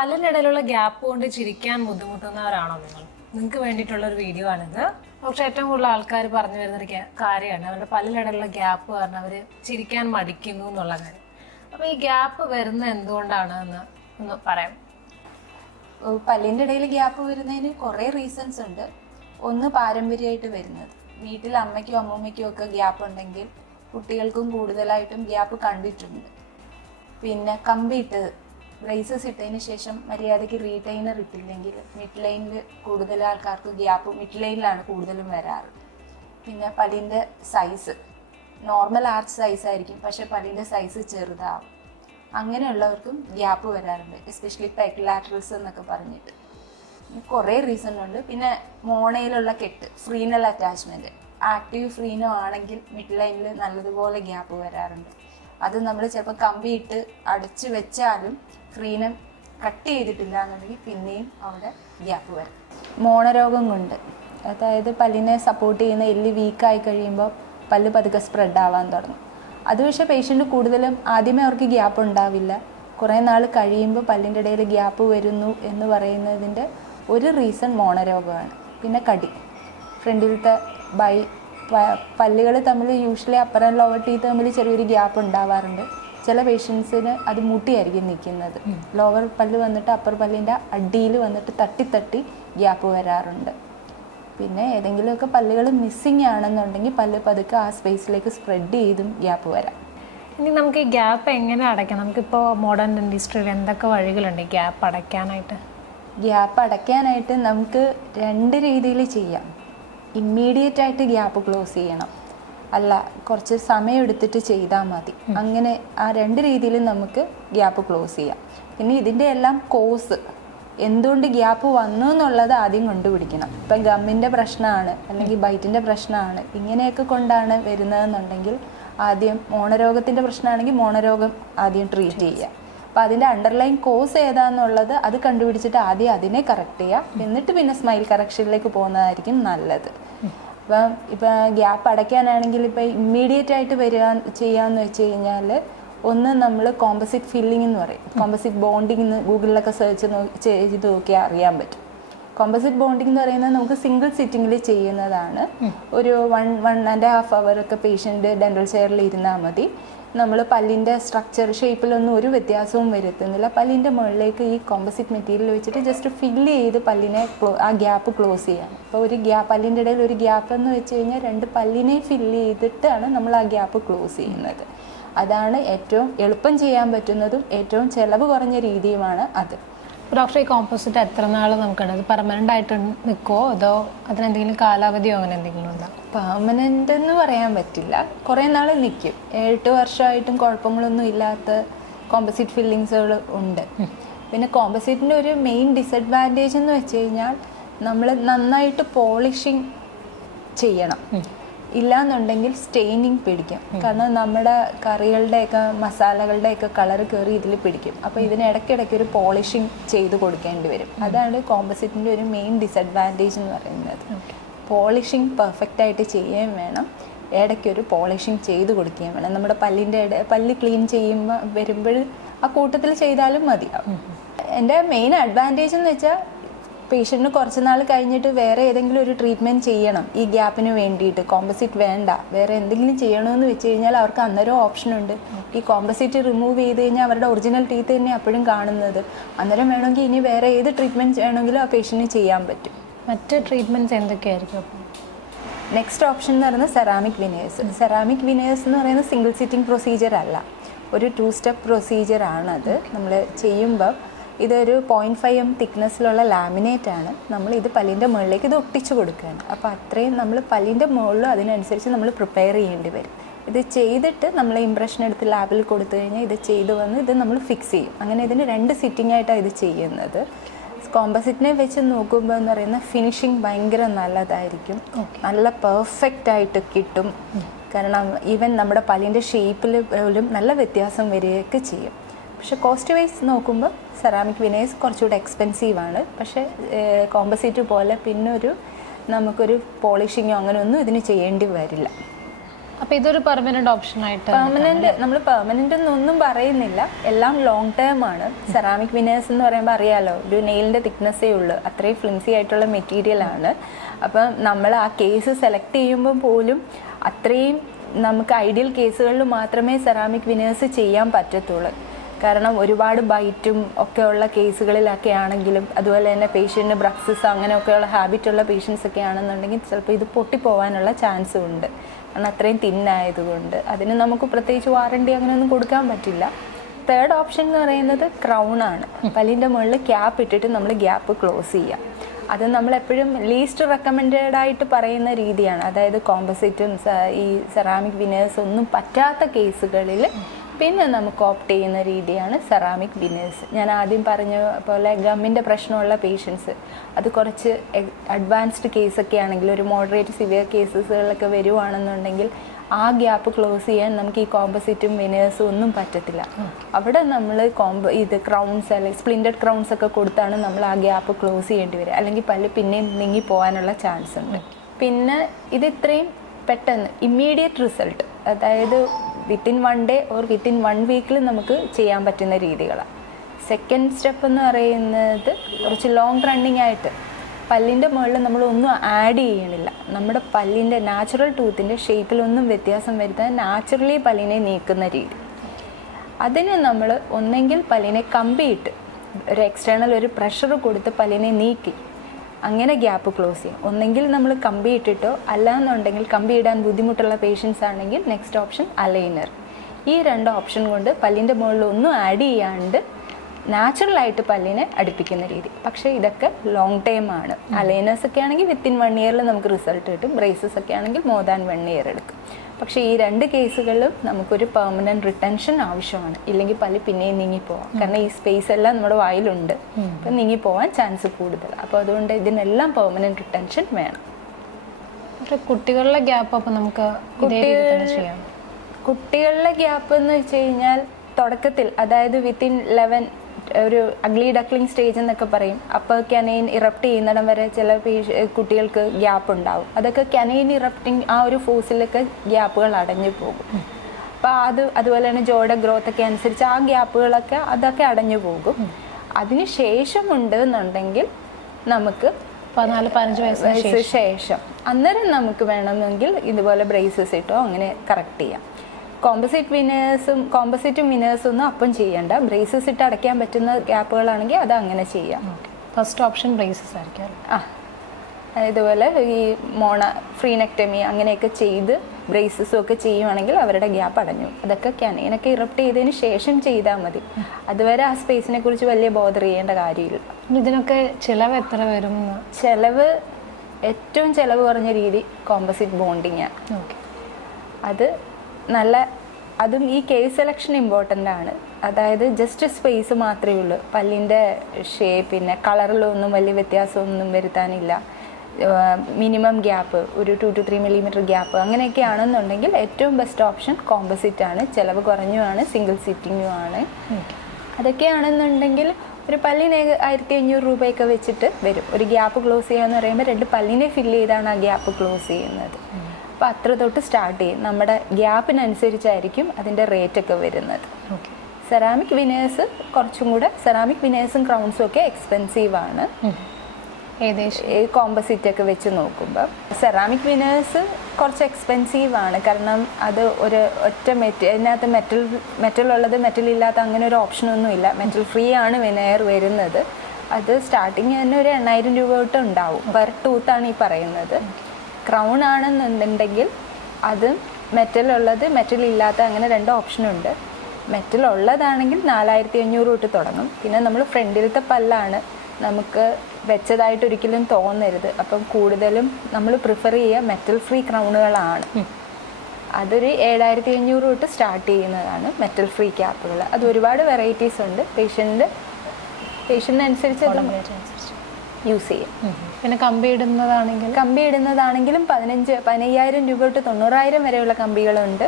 പല്ലിനിടയിലുള്ള gap കൊണ്ട് ചിരിക്കാൻ ബുദ്ധിമുട്ടുന്നവരാണോ നിങ്ങൾ? നിങ്ങൾക്ക് വേണ്ടിയിട്ടുള്ള ഒരു വീഡിയോ ആണിത്. പക്ഷെ ഏറ്റവും കൂടുതൽ ആൾക്കാർ പറഞ്ഞു വരുന്നൊരു കാര്യമാണ്. അവരുടെ പലരിടയിലുള്ള ഗ്യാപ്പ് കാരണം അവർ ചിരിക്കാൻ മടിക്കുന്നു എന്നുള്ള കാര്യം. അപ്പോൾ ഈ ഗ്യാപ്പ് വരുന്ന എന്തുകൊണ്ടാണ് എന്ന് ഒന്ന് പറയാം. പല്ലിന്റെ ഇടയിൽ ഗ്യാപ്പ് വരുന്നതിന് കുറേ റീസൺസ് ഉണ്ട്. ഒന്ന് പാരമ്പര്യമായിട്ട് വരുന്നത്. വീട്ടിൽ അമ്മയ്ക്കും അമ്മൂമ്മയ്ക്കും ഒക്കെ ഗ്യാപ്പ് ഉണ്ടെങ്കിൽ കുട്ടികൾക്കും കൂടുതലായിട്ടും ഗ്യാപ്പ് കണ്ടിട്ടുണ്ട്. പിന്നെ കമ്പിയിട്ട് ബ്രേസസ് ഇട്ടതിന് ശേഷം മര്യാദയ്ക്ക് റീടൈനർ ഇട്ടില്ലെങ്കിൽ മിഡ് ലൈനിൽ കൂടുതൽ ആൾക്കാർക്ക് ഗ്യാപ്പ് മിഡ് ലൈനിലാണ് കൂടുതലും വരാറ്. പിന്നെ പല്ലിന്റെ സൈസ് നോർമൽ ആർച്ച് സൈസ് ആയിരിക്കും പക്ഷേ പല്ലിന്റെ സൈസ് ചെറുതാവും. അങ്ങനെയുള്ളവർക്കും ഗ്യാപ്പ് വരാറുണ്ട് എസ്പെഷ്യലി പെക്ലാറ്ററൽസ് എന്നൊക്കെ പറഞ്ഞിട്ട്. കുറേ റീസൺ ഉണ്ട്. പിന്നെ മോണയിലുള്ള കെട്ട് ഫ്രീനൽ അറ്റാച്ച്മെന്റ് ആക്റ്റീവ് ഫ്രീനോ ആണെങ്കിൽ മിഡ് ലൈനിൽ നല്ലതുപോലെ ഗ്യാപ്പ് വരാറുണ്ട്. അത് നമ്മൾ ചിലപ്പോൾ കമ്പിയിട്ട് അടച്ചു വെച്ചാലും ഫ്രീനം കട്ട് ചെയ്തിട്ടില്ല എന്നുണ്ടെങ്കിൽ പിന്നെയും അവിടെ ഗ്യാപ്പ് വരും. മോണരോഗം കൊണ്ട് അതായത് പല്ലിനെ സപ്പോർട്ട് ചെയ്യുന്ന എല്ല് വീക്കായി കഴിയുമ്പോൾ പല്ല് പതുക്കെ സ്പ്രെഡ് ആവാൻ തുടങ്ങും. അത് പക്ഷേ പേഷ്യന്റ് കൂടുതലും ആദ്യമേ അവർക്ക് ഗ്യാപ്പ് ഉണ്ടാവില്ല. കുറേ നാൾ കഴിയുമ്പോൾ പല്ലിന്റെ ഇടയിൽ ഗ്യാപ്പ് വരുന്നു എന്ന് പറയുന്നതിന്റെ ഒരു റീസൺ മോണരോഗമാണ്. പിന്നെ കടി. ഫ്രണ്ടിലത്തെ ബൈ പല്ലുകൾ തമ്മിൽ usually upper and lower teeth തമ്മിൽ ചെറിയൊരു ഗ്യാപ്പ് ഉണ്ടാവാറുണ്ട്. ചില പേഷ്യൻസിന് അത് മുട്ടിയായിരിക്കും നിൽക്കുന്നത്. ലോവർ പല്ല് വന്നിട്ട് അപ്പർ പല്ലിന്റെ അടിയിൽ വന്നിട്ട് തട്ടി തട്ടി ഗ്യാപ്പ് വരാറുണ്ട്. പിന്നെ ഏതെങ്കിലുമൊക്കെ പല്ലുകൾ മിസ്സിങ് ആണെന്നുണ്ടെങ്കിൽ പല്ല് പതുക്കെ ആ സ്പേസിലേക്ക് സ്പ്രെഡ് ചെയ്തും ഗ്യാപ്പ് വരാം. ഇനി നമുക്ക് ഈ ഗ്യാപ്പ് എങ്ങനെ അടയ്ക്കാം നമുക്കിപ്പോൾ മോഡേൺ ഡെന്റിസ്ട്രിയിൽ എന്തൊക്കെ വഴികളുണ്ട് ഗ്യാപ്പ് അടയ്ക്കാനായിട്ട്? ഗ്യാപ്പ് അടയ്ക്കാനായിട്ട് നമുക്ക് രണ്ട് രീതിയിൽ ചെയ്യാം. ഇമ്മീഡിയറ്റ് ആയിട്ട് ഗ്യാപ്പ് ക്ലോസ് ചെയ്യണം. അല്ല കുറച്ച് സമയം എടുത്തിട്ട് ചെയ്താൽ മതി. അങ്ങനെ ആ രണ്ട് രീതിയിലും നമുക്ക് ഗ്യാപ്പ് ക്ലോസ് ചെയ്യാം. പിന്നെ ഇതിന്റെ എല്ലാം കോസ് എന്തുകൊണ്ട് ഗ്യാപ്പ് വന്നു എന്നുള്ളത് ആദ്യം കണ്ടുപിടിക്കണം. ഇപ്പം ഗമ്മിന്റെ പ്രശ്നമാണ് അല്ലെങ്കിൽ ബൈറ്റിന്റെ പ്രശ്നമാണ് ഇങ്ങനെയൊക്കെ കൊണ്ടാണ് വരുന്നതെന്നുണ്ടെങ്കിൽ ആദ്യം മോണരോഗത്തിന്റെ പ്രശ്നമാണെങ്കിൽ മോണരോഗം ആദ്യം ട്രീറ്റ് ചെയ്യുക. അപ്പോൾ അതിന്റെ അണ്ടർലൈൻ കോസ് ഏതാന്നുള്ളത് അത് കണ്ടുപിടിച്ചിട്ട് ആദ്യം അതിനെ കറക്റ്റ് ചെയ്യുക. എന്നിട്ട് പിന്നെ സ്മൈൽ കറക്ഷനിലേക്ക് പോകുന്നതായിരിക്കും നല്ലത്. ഇപ്പം ഇപ്പം ഗ്യാപ്പ് അടയ്ക്കാനാണെങ്കിൽ ഇപ്പം ഇമ്മീഡിയറ്റ് ആയിട്ട് വരിക ചെയ്യാന്ന് വെച്ച് കഴിഞ്ഞാൽ ഒന്ന് നമ്മൾ കോമ്പസിറ്റ് ഫില്ലിംഗ് എന്ന് പറയും. കോമ്പസിറ്റ് ബോണ്ടിങ് എന്ന് ഗൂഗിളിലൊക്കെ സെർച്ച് ചെയ്ത് നോക്കിയാൽ അറിയാൻ പറ്റും. കോമ്പസിറ്റ് ബോണ്ടിങ് എന്ന് പറയുന്നത് നമുക്ക് സിംഗിൾ സിറ്റിങ്ങിൽ ചെയ്യുന്നതാണ്. ഒരു one one and half hour ഒക്കെ പേഷ്യന്റ് ഡെന്റൽ ചെയറിൽ ഇരുന്നാൽ മതി. നമ്മൾ പല്ലിന്റെ സ്ട്രക്ചർ ഷേപ്പിലൊന്നും ഒരു വ്യത്യാസവും വരുത്തുന്നില്ല. പല്ലിന്റെ മുകളിലേക്ക് ഈ കോമ്പസിറ്റ് മെറ്റീരിയൽ വെച്ചിട്ട് ജസ്റ്റ് ഫില്ല് ചെയ്ത് പല്ലിനെ ആ ഗ്യാപ്പ് ക്ലോസ് ചെയ്യാണ്. അപ്പോൾ ഒരു ഗ്യാ പല്ലിന്റെ ഇടയിൽ ഒരു ഗ്യാപ്പ് എന്ന് വെച്ച് കഴിഞ്ഞാൽ രണ്ട് പല്ലിനെ ഫില്ല് ചെയ്തിട്ടാണ് നമ്മൾ ആ ഗ്യാപ്പ് ക്ലോസ് ചെയ്യുന്നത്. അതാണ് ഏറ്റവും എളുപ്പം ചെയ്യാൻ പറ്റുന്നതും ഏറ്റവും ചിലവ് കുറഞ്ഞ രീതിയുമാണ് അത്. ഡോക്ടർ ഈ കോമ്പോസിറ്റ് എത്ര നാൾ നമുക്കുണ്ട്? അത് പെർമനന്റ് ആയിട്ട് നിൽക്കുമോ അതോ അതിനെന്തെങ്കിലും കാലാവധിയോ അങ്ങനെ എന്തെങ്കിലും ഉണ്ടോ? പെർമനന്റ് എന്ന് പറയാൻ പറ്റില്ല. കുറേ നാൾ നിൽക്കും എട്ട് വർഷമായിട്ടും കുഴപ്പങ്ങളൊന്നും ഇല്ലാത്ത കോമ്പസിറ്റ് ഫില്ലിങ്സുകൾ ഉണ്ട്. പിന്നെ കോമ്പസിറ്റിന്റെ ഒരു മെയിൻ ഡിസഡ്വാന്റേജ് എന്ന് വെച്ച് കഴിഞ്ഞാൽ നമ്മൾ നന്നായിട്ട് പോളിഷിങ് ചെയ്യണം. ഇല്ലാന്നുണ്ടെങ്കിൽ സ്റ്റെയിനിങ് പിടിക്കും. കാരണം നമ്മുടെ കറികളുടെയൊക്കെ മസാലകളുടെയൊക്കെ കളർ കയറി ഇതിൽ പിടിക്കും. അപ്പോൾ ഇതിന് ഇടയ്ക്കിടയ്ക്ക് ഒരു പോളിഷിങ് ചെയ്ത് കൊടുക്കേണ്ടി വരും. അതാണ് കോമ്പസിറ്റിന്റെ ഒരു മെയിൻ ഡിസഡ്വാന്റേജ് എന്ന് പറയുന്നത്. പോളിഷിങ് പെർഫെക്റ്റ് ആയിട്ട് ചെയ്യുകയും വേണം. ഇടയ്ക്കൊരു പോളിഷിങ് ചെയ്ത് കൊടുക്കുകയും വേണം. നമ്മുടെ പല്ലിന്റെ ഇട പല്ല് ക്ലീൻ ചെയ്യുമ്പോൾ വരുമ്പോൾ ആ കൂട്ടത്തിൽ ചെയ്താലും മതിയാവും എന്റെ മെയിൻ അഡ്വാന്റേജ് എന്ന് വെച്ചാൽ പേഷ്യന്റിന് കുറച്ച് നാൾ കഴിഞ്ഞിട്ട് വേറെ ഏതെങ്കിലും ഒരു ട്രീറ്റ്മെന്റ് ചെയ്യണം. ഈ ഗ്യാപ്പിന് വേണ്ടിയിട്ട്. കോമ്പസിറ്റ് വേണ്ട. വേറെ എന്തെങ്കിലും ചെയ്യണമെന്ന് വെച്ച് കഴിഞ്ഞാൽ അവർക്ക് അന്നേരം ഓപ്ഷൻ ഉണ്ട്. ഈ കോമ്പസിറ്റ് റിമൂവ് ചെയ്ത് കഴിഞ്ഞാൽ അവരുടെ ഒറിജിനൽ ടീത്ത് തന്നെ അപ്പോഴും കാണുന്നത്. അന്നേരം വേണമെങ്കിൽ ഇനി വേറെ ഏത് ട്രീറ്റ്മെന്റ് വേണമെങ്കിലും ആ പേഷ്യന്റിന് ചെയ്യാൻ പറ്റും. മറ്റ് ട്രീറ്റ്മെന്റ്സ് എന്തൊക്കെയായിരിക്കും അപ്പോൾ നെക്സ്റ്റ് ഓപ്ഷൻ എന്ന് പറയുന്നത് സെറാമിക് വിനേഴ്സ് സെറാമിക് വിനേഴ്സ് എന്ന് പറയുന്നത് സിംഗിൾ സിറ്റിംഗ് പ്രൊസീജിയർ അല്ല. ഒരു ടു സ്റ്റെപ്പ് പ്രൊസീജിയർ ആണത് നമ്മൾ ചെയ്യുമ്പോൾ ഇതൊരു പോയിന്റ് ഫൈവ് എം തിക്നെസ്സിലുള്ള ലാമിനേറ്റ് ആണ്. നമ്മൾ ഇത് പല്ലിന്റെ മുകളിലേക്ക് ഇത് ഒട്ടിച്ചു കൊടുക്കുകയാണ്. അപ്പോൾ അത്രയും നമ്മൾ പല്ലിന്റെ മുകളിൽ അതിനനുസരിച്ച് നമ്മൾ പ്രിപ്പയർ ചെയ്യേണ്ടി വരും. ഇത് ചെയ്തിട്ട് നമ്മൾ ഇംപ്രഷൻ എടുത്ത് ലാബിൽ കൊടുത്തു കഴിഞ്ഞാൽ ഇത് ചെയ്തു വന്ന് ഇത് നമ്മൾ ഫിക്സ് ചെയ്യും. അങ്ങനെ ഇതിന് രണ്ട് സിറ്റിംഗ് ആയിട്ടാണ് ഇത് ചെയ്യുന്നത്. കോമ്പസിറ്റിനെ വെച്ച് നോക്കുമ്പോൾ എന്ന് പറയുന്ന ഫിനിഷിങ് ഭയങ്കര നല്ലതായിരിക്കും. നല്ല പെർഫെക്റ്റ് ആയിട്ട് കിട്ടും. കാരണം ഈവൻ നമ്മുടെ പല്ലിന്റെ ഷേപ്പിൽ പോലും നല്ല വ്യത്യാസം വരികയൊക്കെ ചെയ്യും. പക്ഷെ കോസ്റ്റ് വൈസ് നോക്കുമ്പോൾ സെറാമിക് വിനേഴ്സ് കുറച്ചുകൂടെ എക്സ്പെൻസീവ് ആണ്. പക്ഷേ കോമ്പസിറ്റ് പോലെ പിന്നെ ഒരു നമുക്കൊരു പോളിഷിങ്ങോ അങ്ങനെ ഒന്നും ഇതിന് ചെയ്യേണ്ടി വരില്ല. അപ്പോൾ ഇതൊരു പെർമനന്റ് ഓപ്ഷൻ ആയിട്ട് പെർമനന്റ് നമ്മൾ പെർമനന്റ് എന്നൊന്നും പറയുന്നില്ല. എല്ലാം ലോങ് ടേം ആണ്. സെറാമിക് വിനേഴ്സ് എന്ന് പറയുമ്പോൾ അറിയാലോ ഒരു നെയിലിന്റെ തിക്നെസ്സേ ഉള്ളൂ. അത്രയും ഫ്ലിംസി ആയിട്ടുള്ള മെറ്റീരിയൽ ആണ്. അപ്പം നമ്മൾ ആ കേസ് സെലക്ട് ചെയ്യുമ്പോൾ പോലും അത്രയും നമുക്ക് ഐഡിയൽ കേസുകളിൽ മാത്രമേ സെറാമിക് വിനേഴ്സ് ചെയ്യാൻ പറ്റത്തുള്ളൂ. കാരണം ഒരുപാട് ബൈറ്റും ഒക്കെയുള്ള കേസുകളിലൊക്കെ ആണെങ്കിലും അതുപോലെ തന്നെ പേഷ്യന്റിന് ബ്രക്സിസ് അങ്ങനെയൊക്കെയുള്ള ഹാബിറ്റുള്ള പേഷ്യൻസ് ഒക്കെ ആണെന്നുണ്ടെങ്കിൽ ചിലപ്പോൾ ഇത് പൊട്ടിപ്പോവാനുള്ള ചാൻസും ഉണ്ട്. കാരണം അത്രയും തിന്നായതുകൊണ്ട്. അതിന് നമുക്ക് പ്രത്യേകിച്ച് വാറണ്ടി അങ്ങനെയൊന്നും കൊടുക്കാൻ പറ്റില്ല. തേർഡ് ഓപ്ഷൻ എന്ന് പറയുന്നത് ക്രൗൺ ആണ്. പല്ലിന്റെ മുകളിൽ ക്യാപ്പ് ഇട്ടിട്ട് നമ്മൾ ഗ്യാപ്പ് ക്ലോസ് ചെയ്യാം അത് നമ്മൾ എപ്പോഴും ലീസ്റ്റ് റെക്കമെൻഡഡ് ആയിട്ട് പറയുന്ന രീതിയാണ്. അതായത് കോമ്പസിറ്റും ഈ സെറാമിക് വിനേഴ്സ് ഒന്നും പറ്റാത്ത കേസുകളിൽ പിന്നെ നമുക്ക് ഓപ്റ്റ് ചെയ്യുന്ന രീതിയാണ് സെറാമിക് ബിന്നേഴ്സ് ഞാൻ ആദ്യം പറഞ്ഞ പോലെ ഗമ്മിന്റെ പ്രശ്നമുള്ള പേഷ്യൻസ് അത് കുറച്ച് അഡ്വാൻസ്ഡ് കേസൊക്കെ ആണെങ്കിൽ ഒരു മോഡറേറ്റ് സിവിയർ കേസസുകളൊക്കെ വരുവാണെന്നുണ്ടെങ്കിൽ ആ ഗ്യാപ്പ് ക്ലോസ് ചെയ്യാൻ നമുക്ക് ഈ കോമ്പസിറ്റും വിനേഴ്സും ഒന്നും പറ്റത്തില്ല. അവിടെ നമ്മൾ കോമ്പ ഇത് ക്രൗൺസ് അല്ലെങ്കിൽ സ്പ്ലിൻഡഡ് ക്രൗൺസ് ഒക്കെ കൊടുത്താണ് നമ്മൾ ആ ഗ്യാപ്പ് ക്ലോസ് ചെയ്യേണ്ടി വരിക. അല്ലെങ്കിൽ പല്ല് പിന്നെയും നീങ്ങി പോകാനുള്ള ചാൻസ് ഉണ്ട്. പിന്നെ ഇത് ഇത്രയും പെട്ടെന്ന് ഇമ്മീഡിയറ്റ് റിസൾട്ട് അതായത് within one day or within one വീക്കിൽ നമുക്ക് ചെയ്യാൻ പറ്റുന്ന രീതികളാണ് സെക്കൻഡ് സ്റ്റെപ്പ് എന്ന് പറയുന്നത് കുറച്ച് ലോങ് റണ്ണിങ് ആയിട്ട് പല്ലിന്റെ മുകളിൽ നമ്മളൊന്നും ആഡ് ചെയ്യണില്ല. നമ്മുടെ പല്ലിന്റെ നാച്ചുറൽ ടൂത്തിന്റെ ഷേപ്പിലൊന്നും വ്യത്യാസം വരുത്താൻ നാച്ചുറലി പല്ലിനെ നീക്കുന്ന രീതി. അതിന് നമ്മൾ ഒന്നെങ്കിൽ പല്ലിനെ കമ്പിയിട്ട് ഒരു എക്സ്റ്റേണൽ ഒരു പ്രഷർ കൊടുത്ത് പല്ലിനെ നീക്കി. അങ്ങനെ ഗ്യാപ്പ് ക്ലോസ് ചെയ്യും. ഒന്നെങ്കിൽ നമ്മൾ കമ്പി ഇട്ടിട്ടോ അല്ലാന്നുണ്ടെങ്കിൽ കമ്പി ഇടാൻ ബുദ്ധിമുട്ടുള്ള പേഷ്യൻസ് ആണെങ്കിൽ നെക്സ്റ്റ് ഓപ്ഷൻ അലൈനർ ഈ രണ്ട് ഓപ്ഷൻ കൊണ്ട് പല്ലിന്റെ മുകളിൽ ഒന്നും ആഡ് ചെയ്യാണ്ട് നാച്ചുറലായിട്ട് പല്ലിനെ അടുപ്പിക്കുന്ന രീതി. പക്ഷേ ഇതൊക്കെ ലോങ് ടൈം ആണ്. അലൈനേഴ്സ് ഒക്കെ ആണെങ്കിൽ വിത്തിൻ വൺ ഇയറിൽ നമുക്ക് റിസൾട്ട് കിട്ടും. ബ്രേസസ് ഒക്കെ ആണെങ്കിൽ മോർ ദാൻ വൺ ഇയർ എടുക്കും. പക്ഷേ ഈ രണ്ട് കേസുകളിലും നമുക്കൊരു പെർമനന്റ് റിട്ടൻഷൻ ആവശ്യമാണ്. ഇല്ലെങ്കിൽ പല്ല് പിന്നെയും നീങ്ങിപ്പോവാം. കാരണം ഈ സ്പേസ് എല്ലാം നമ്മുടെ വായിലുണ്ട്. അപ്പം നീങ്ങിപ്പോവാൻ ചാൻസ് കൂടുതൽ. അപ്പോൾ അതുകൊണ്ട് ഇതിനെല്ലാം പെർമനന്റ് റിട്ടൻഷൻ വേണം. കുട്ടികളുടെ ഗ്യാപ്പ് അപ്പോൾ നമുക്ക് ഇതേ കുട്ടികളുടെ ഗ്യാപ്പ് എന്ന് വെച്ച് കഴിഞ്ഞാൽ തുടക്കത്തിൽ അതായത് വിത്തിൻ ലെവൻ ഒരു അഗ്ലി ഡക്ലിംഗ് സ്റ്റേജ് എന്നൊക്കെ പറയും. അപ്പോൾ കനൈൻ ഇറപ്റ്റ് ചെയ്യുന്നിടം വരെ ചില കുട്ടികൾക്ക് ഗ്യാപ്പ് ഉണ്ടാവും. അതൊക്കെ കനൈൻ ഇറപ്റ്റിംഗ് ആ ഒരു ഫോസിലൊക്കെ ഗ്യാപ്പുകൾ അടഞ്ഞു പോകും. അപ്പോൾ അത് അതുപോലെ തന്നെ ജോയുടെ ഗ്രോത്ത് ഒക്കെ അനുസരിച്ച് ആ ഗ്യാപ്പുകളൊക്കെ അതൊക്കെ അടഞ്ഞു പോകും. അതിന് ശേഷമുണ്ട് എന്നുണ്ടെങ്കിൽ നമുക്ക് പതിനാല് പതിനഞ്ച് വയസ്സിന് ശേഷം വയസ്സ് ശേഷം. അന്നേരം നമുക്ക് വേണമെങ്കിൽ ഇതുപോലെ ബ്രേസസ് ഇട്ടോ അങ്ങനെ കറക്റ്റ് ചെയ്യാം. കോമ്പസിറ്റ് വിനേഴ്സും കോമ്പസിറ്റും വിനേഴ്സും ഒന്നും അപ്പം ചെയ്യണ്ട. ബ്രേസസ് ഇട്ട് അടയ്ക്കാൻ പറ്റുന്ന ഗ്യാപ്പുകളാണെങ്കിൽ അത് അങ്ങനെ ചെയ്യാം. ഫസ്റ്റ് ഓപ്ഷൻ ബ്രേസസ് ആയിരിക്കും ആ. ഇതുപോലെ ഈ മോണ ഫ്രീനെക്ടമി അങ്ങനെയൊക്കെ ചെയ്ത് ബ്രേസസും ഒക്കെ ചെയ്യുവാണെങ്കിൽ അവരുടെ ഗ്യാപ്പ് അടഞ്ഞു. അതൊക്കെ കനീനൊക്കെ ഇറപ്റ്റ് ചെയ്തതിന് ശേഷം ചെയ്താൽ മതി. അതുവരെ ആ സ്പേസിനെ കുറിച്ച് വലിയ ബോധർ ചെയ്യേണ്ട കാര്യമില്ല. ഇതിനൊക്കെ ചിലവ് എത്ര വരും ചിലവ് ഏറ്റവും ചിലവ് കുറഞ്ഞ രീതി കോമ്പസിറ്റ് ബോണ്ടിങ് ആണ് ഓക്കെ അത് നല്ല അതും ഈ കേസ് സെലക്ഷൻ ഇമ്പോർട്ടന്റ് ആണ്. അതായത് ജസ്റ്റ് സ്പേസ് മാത്രമേ ഉള്ളൂ. പല്ലിന്റെ ഷേപ്പിന് കളറിലൊന്നും വലിയ വ്യത്യാസമൊന്നും വരുത്താനില്ല. മിനിമം ഗ്യാപ്പ് ഒരു two two three millimetre gap അങ്ങനെയൊക്കെ ആണെന്നുണ്ടെങ്കിൽ ഏറ്റവും ബെസ്റ്റ് ഓപ്ഷൻ കോമ്പസിറ്റ് ആണ്. ചിലവ് കുറഞ്ഞുമാണ് സിംഗിൾ സിറ്റിങ്ങും ആണ്. അതൊക്കെയാണെന്നുണ്ടെങ്കിൽ ഒരു പല്ലിന് ആയിരത്തി അഞ്ഞൂറ് രൂപയൊക്കെ വെച്ചിട്ട് വരും. ഒരു ഗ്യാപ്പ് ക്ലോസ് ചെയ്യാന്ന് പറയുമ്പോൾ രണ്ട് പല്ലിനെ ഫില്ല് ചെയ്താണ് ആ ഗ്യാപ്പ് ക്ലോസ് ചെയ്യുന്നത്. അപ്പോൾ അത്ര തൊട്ട് സ്റ്റാർട്ട് ചെയ്യും. നമ്മുടെ ഗ്യാപ്പിനനുസരിച്ചായിരിക്കും അതിന്റെ റേറ്റ് ഒക്കെ വരുന്നത്. ഓക്കെ സെറാമിക് വിനേഴ്സ് കുറച്ചും കൂടെ സെറാമിക് വിനേഴ്സും ക്രൗൺസും ഒക്കെ എക്സ്പെൻസീവ് ആണ്. ഏകദേശം. ഈ കോമ്പസിറ്റ് ഒക്കെ വെച്ച് നോക്കുമ്പോൾ സെറാമിക് വിനേഴ്സ് കുറച്ച് എക്സ്പെൻസീവ് ആണ്. കാരണം അത് ഒരു ഒറ്റ മെറ്റ് അതിനകത്ത് മെറ്റൽ മെറ്റൽ ഉള്ളത് മെറ്റൽ ഇല്ലാത്ത അങ്ങനെ ഒരു ഓപ്ഷനൊന്നും ഇല്ല. മെറ്റൽ ഫ്രീ ആണ് വിനയർ വരുന്നത്. അത് സ്റ്റാർട്ടിങ് തന്നെ ഒരു എണ്ണായിരം രൂപ തൊട്ട് ഉണ്ടാവും. പെർ ടൂത്താണ് ഈ പറയുന്നത്. ക്രൗൺ ആണെന്നുണ്ടെങ്കിൽ അത് മെറ്റൽ ഉള്ളത് മെറ്റൽ ഇല്ലാത്ത അങ്ങനെ രണ്ട് ഓപ്ഷനുണ്ട്. മെറ്റൽ ഉള്ളതാണെങ്കിൽ നാലായിരത്തി അഞ്ഞൂറ് തൊട്ട് തുടങ്ങും. പിന്നെ നമ്മൾ ഫ്രണ്ടിലത്തെ പല്ലാണ് നമുക്ക് വെച്ചതായിട്ട് ഒരിക്കലും തോന്നരുത്. അപ്പം കൂടുതലും നമ്മൾ പ്രിഫർ ചെയ്യുക മെറ്റൽ ഫ്രീ ക്രൗണുകളാണ്. അതൊരു ഏഴായിരത്തി അഞ്ഞൂറ് തൊട്ട് സ്റ്റാർട്ട് ചെയ്യുന്നതാണ് മെറ്റൽ ഫ്രീ ക്യാപ്പുകൾ. അത് ഒരുപാട് വെറൈറ്റീസ് ഉണ്ട്. പേഷ്യന്റ് പേഷ്യന്റിനനുസരിച്ച് യൂസ് ചെയ്യും. പിന്നെ കമ്പി ഇടുന്നതാണെങ്കിൽ കമ്പി ഇടുന്നതാണെങ്കിലും പതിനഞ്ച് പതിനയ്യായിരം രൂപ തൊട്ട് തൊണ്ണൂറായിരം വരെയുള്ള കമ്പികളുണ്ട്.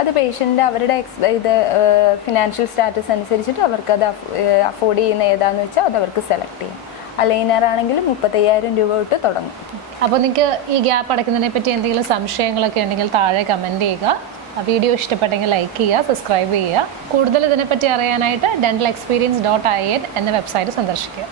അത് പേഷ്യന്റ് അവരുടെ എക്സ് ഇത് ഫിനാൻഷ്യൽ സ്റ്റാറ്റസ് അനുസരിച്ചിട്ട് അവർക്ക് അത് അഫോർഡ് ചെയ്യുന്ന ഏതാന്ന് വെച്ചാൽ അത് അവർക്ക് സെലക്ട് ചെയ്യും. അലൈനർ ആണെങ്കിലും മുപ്പത്തയ്യായിരം രൂപ തൊട്ട് തുടങ്ങും. അപ്പോൾ നിങ്ങൾക്ക് ഈ ഗ്യാപ്പ് അടയ്ക്കുന്നതിനെ പറ്റി എന്തെങ്കിലും സംശയങ്ങളൊക്കെ ഉണ്ടെങ്കിൽ താഴെ കമന്റ് ചെയ്യുക. ആ വീഡിയോ ഇഷ്ടപ്പെട്ടെങ്കിൽ ലൈക്ക് ചെയ്യുക സബ്സ്ക്രൈബ് ചെയ്യുക. കൂടുതൽ ഇതിനെപ്പറ്റി അറിയാനായിട്ട് dental experience dot I N എന്ന വെബ്സൈറ്റ് സന്ദർശിക്കുക.